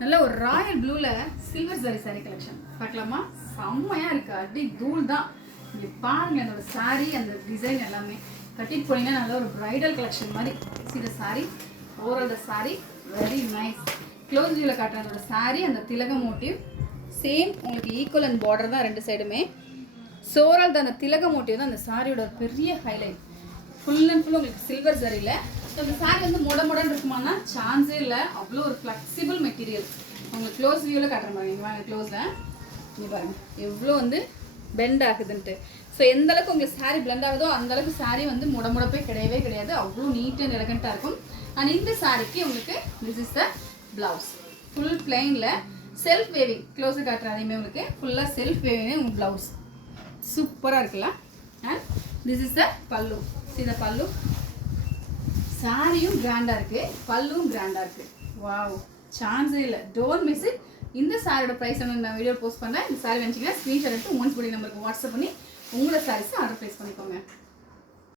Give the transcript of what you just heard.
நல்ல ஒரு ராயல் ப்ளூவில் சில்வர் சாரி சாரி கலெக்ஷன் பார்க்கலாமா? செம்மையாக இருக்குது. அடி தூள் தான். இங்கே பாருங்கள் என்னோட சாரீ, அந்த டிசைன் எல்லாமே கட்டிட்டு போனீங்கன்னா நல்ல ஒரு ப்ரைடல் கலெக்ஷன் மாதிரி. இந்த sari overall the sari very nice. Close வியூவில் காட்டுறதோட சாரீ அந்த திலக மோட்டிவ் சேம் உங்களுக்கு ஈக்குவல் அண்ட் பார்டர் தான் ரெண்டு சைடுமே. ஸோ ஓவரால் அந்த திலக மோட்டிவ் தான் அந்த சாரியோட பெரிய ஹைலைட். ஃபுல் அண்ட் ஃபுல் உங்களுக்கு சில்வர் சரியில். ஸோ இந்த சாரீ வந்து மொடன்னு இருக்குமானா சான்ஸே இல்லை. அவ்வளோ ஒரு ஃப்ளெக்சிபிள் மெட்டீரியல். உங்களுக்கு க்ளோஸ் வியூவில் காட்டுற மாதிரி வாங்க க்ளோஸில் இங்கே பாருங்கள் எவ்வளோ வந்து பெண்ட் ஆகுதுன்ட்டு. ஸோ எந்த அளவுக்கு உங்களுக்கு சாரீ பிளெண்ட் ஆகுதோ அந்தளவுக்கு சாரீ வந்து முடப்பே கிடையவே கிடையாது. அவ்வளோ நீட் அண்ட் எலகண்ட்டாக இருக்கும். அண்ட் இந்த சாரீக்கு உங்களுக்கு this is the blouse. Full பிளைனில் செல்ஃப் வேவிங் க்ளோஸை காட்டுற அதையுமே உங்களுக்கு ஃபுல்லாக செல்ஃப் வேவிங் உங்களுக்கு ப்ளவுஸ் சூப்பராக இருக்குல்ல. அண்ட் திஸ் இஸ் த பல்லு. இந்த பல்லு சாரியும் கிராண்டாக இருக்குது, பல்லுவும் கிராண்டாக இருக்குது. வாவ், சான்ஸே இல்லை. Don't miss it. இந்த சாரியோட ப்ரைஸ் நான் வீடியோ போஸ்ட் பண்ணுறேன். இந்த சாரி வந்துச்சிங்கன்னா ஸ்க்ரீன்ஷாட் எடுத்து உமன்ஸ் படி நம்பருக்கு வாட்ஸ்அப் பண்ணி உங்களோட சாரீஸை ஆர்டர் ப்ளேஸ் பண்ணிக்கோங்க.